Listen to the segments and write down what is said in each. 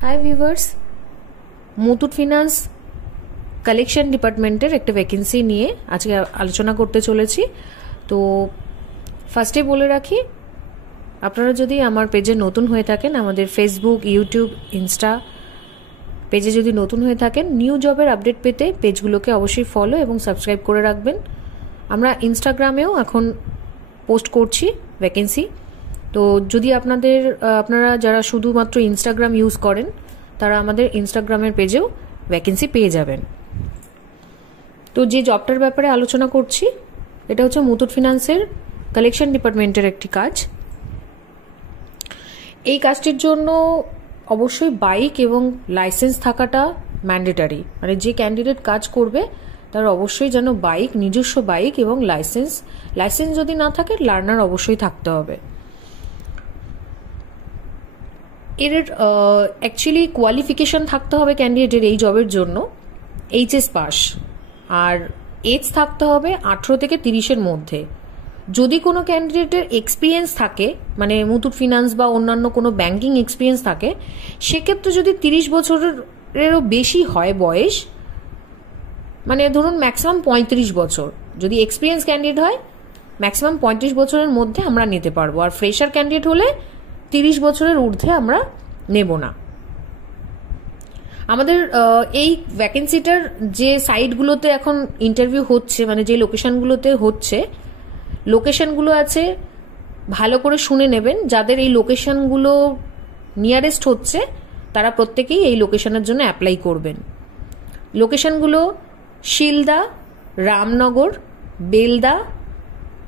Hi viewers, Muthoot finance collection ডিপার্টমেন্টের একটা vacancy নিয়ে আজকে আলোচনা করতে চলেছি। তো ফার্স্টে বলে রাখি, আপনারা যদি আমার পেজে নতুন হয়ে থাকেন, আমাদের ফেসবুক, ইউটিউব, ইনস্টা পেজে যদি নতুন হয়ে থাকেন, নিউ জবের আপডেট পেতে পেজগুলোকে অবশ্যই ফলো এবং সাবস্ক্রাইব করে রাখবেন। আমরা ইনস্টাগ্রামেও এখন পোস্ট করছি ভ্যাকেন্সি। তো যদি আপনারা যারা শুধুমাত্র ইনস্টাগ্রাম ইউজ করেন, তারা আমাদের ইনস্টাগ্রামের পেজেও ভ্যাকেন্সি পেয়ে যাবেন। তো যে জবটার ব্যাপারে আলোচনা করছি, এটা হচ্ছে মুথুট ফিনান্সের কালেকশন ডিপার্টমেন্টের একটি কাজ। এই কাজটির জন্য অবশ্যই বাইক এবং লাইসেন্স থাকাটা ম্যান্ডেটারি। মানে যে ক্যান্ডিডেট কাজ করবে তার অবশ্যই যেন নিজস্ব বাইক এবং লাইসেন্স যদি না থাকে, লার্নার অবশ্যই থাকতে হবে। এর অ্যাকচুয়ালি কোয়ালিফিকেশন থাকতে হবে ক্যান্ডিডেটের এই জবের জন্য এইচএস পাস, আর এজ থাকতে হবে 18 থেকে 30-এর মধ্যে। যদি কোনো ক্যান্ডিডেটের এক্সপিরিয়েন্স থাকে, মানে মুথুট ফিনান্স বা অন্যান্য কোনো ব্যাংকিং এক্সপিরিয়েন্স থাকে, সেক্ষেত্রে যদি 30 বছরেরও বেশি হয় বয়স, মানে ধরুন ম্যাক্সিমাম 35 বছর, যদি এক্সপিরিয়েন্স ক্যান্ডিডেট হয় ম্যাক্সিমাম 35 বছরের মধ্যে আমরা নিতে পারবো। আর ফ্রেশার ক্যান্ডিডেট হলে 30 বছরের ঊর্ধ্বে আমরা নেব না। আমাদের এই ভ্যাকেন্সিটার যে সাইটগুলোতে এখন ইন্টারভিউ হচ্ছে, মানে যে লোকেশনগুলোতে হচ্ছে, লোকেশনগুলো আছে, ভালো করে শুনে নেবেন। যাদের এই লোকেশনগুলো নিয়ারেস্ট হচ্ছে তারা প্রত্যেকেই এই লোকেশনের জন্য অ্যাপ্লাই করবেন। লোকেশনগুলো শিলদা, রামনগর, বেলদা,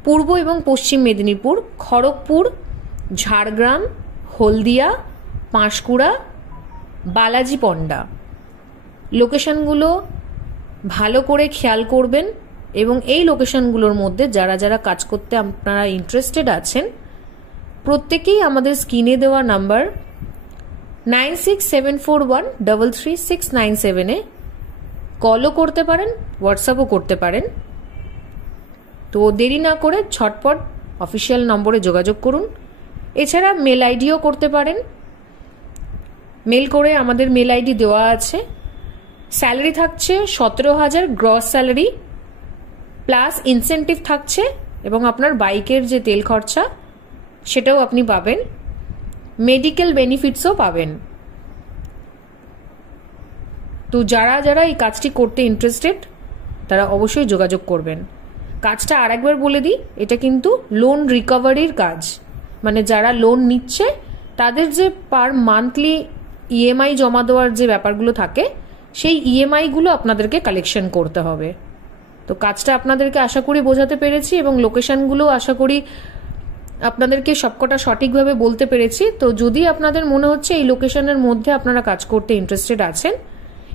পূর্ব এবং পশ্চিম মেদিনীপুর, খড়গপুর, ঝাড়গ্রাম, হলদিয়া, পাঁশকুড়া, বালাজি পন্ডা। লোকেশনগুলো ভালো করে খেয়াল করবেন এবং এই লোকেশনগুলোর মধ্যে যারা যারা কাজ করতে আপনারা ইন্টারেস্টেড আছেন, প্রত্যেকেই আমাদের স্ক্রিনে দেওয়া নাম্বার 9674133697-এ কলও করতে পারেন, হোয়াটসঅ্যাপও করতে পারেন। তো দেরি না করে ঝটপট অফিসিয়াল নম্বরে যোগাযোগ করুন। এছাড়া মেল আইডিও করতে পারেন। মেল করে আমাদের মেল আইডি দেওয়া আছে। স্যালারি থাকছে 17,000 গ্রস স্যালারি, প্লাস ইনসেন্টিভ থাকছে এবং আপনার বাইকের যে তেল খরচা সেটাও আপনি পাবেন। মেডিকেল বেনিফিটসও পাবেন। তো যারা যারা এই কাজটি করতে ইন্টারেস্টেড তারা অবশ্যই যোগাযোগ করবেন। কাজটা আরেকবার বলে দিই, এটা কিন্তু লোন রিকভারির কাজ। মানে যারা লোন নিচ্ছে তাদের যে পার মান্থলি ইএমআই জমা দেওয়ার যে ব্যাপারগুলো থাকে, সেই ইএমআইগুলো আপনাদেরকে কালেকশন করতে হবে। তো কাজটা আপনাদেরকে আশা করি বোঝাতে পেরেছি এবং লোকেশনগুলো আশা করি আপনাদেরকে সবকটা সঠিকভাবে বলতে পেরেছি। তো যদি আপনাদের মনে হচ্ছে এই লোকেশনের মধ্যে আপনারা কাজ করতে ইন্টারেস্টেড আছেন,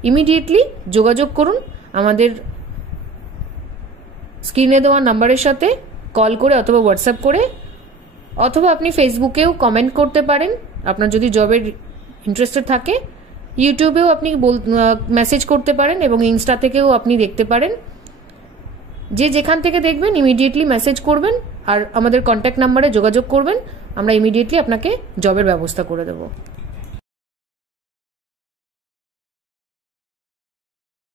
ইমিডিয়েটলি যোগাযোগ করুন আমাদের স্ক্রিনে দেওয়া নাম্বারের সাথে কল করে অথবা হোয়াটসঅ্যাপ করে, অথবা আপনি ফেসবুকেও কমেন্ট করতে পারেন আপনার যদি জবের ইন্টারেস্টেড থাকে। ইউটিউবেও আপনি মেসেজ করতে পারেন এবং ইনস্টা থেকেও আপনি দেখতে পারেন। যে যেখান থেকে দেখবেন ইমিডিয়েটলি মেসেজ করবেন আর আমাদের কন্ট্যাক্ট নাম্বারে যোগাযোগ করবেন। আমরা ইমিডিয়েটলি আপনাকে জবের ব্যবস্থা করে দেবো।